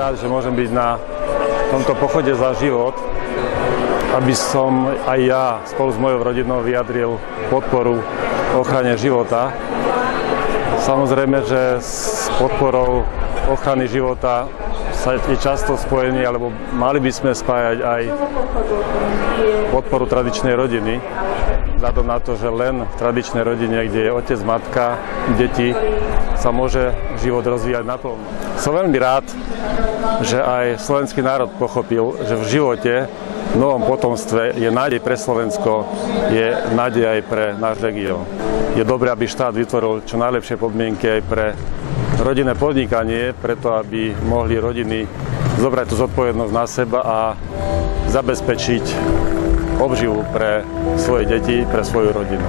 rád, že môžem byť na tomto pochode za život, aby som aj ja spolu s mojou rodinou vyjadril podporu ochrane života. Samozrejme, že s podporou ochrany života sa je často spojený, alebo mali by sme spájať aj podporu tradičnej rodiny, vzhľadom na to, že len v tradičnej rodine, kde je otec, matka, deti, sa môže život rozvíjať naplno. Som veľmi rád, že aj slovenský národ pochopil, že v živote, v novom potomstve je nádej pre Slovensko, je nádej aj pre náš región. Je dobré, aby štát vytvoril čo najlepšie podmienky aj pre rodinné podnikanie, preto aby mohli rodiny zobrať tú zodpovednosť na seba a zabezpečiť obživu pre svoje deti, pre svoju rodinu.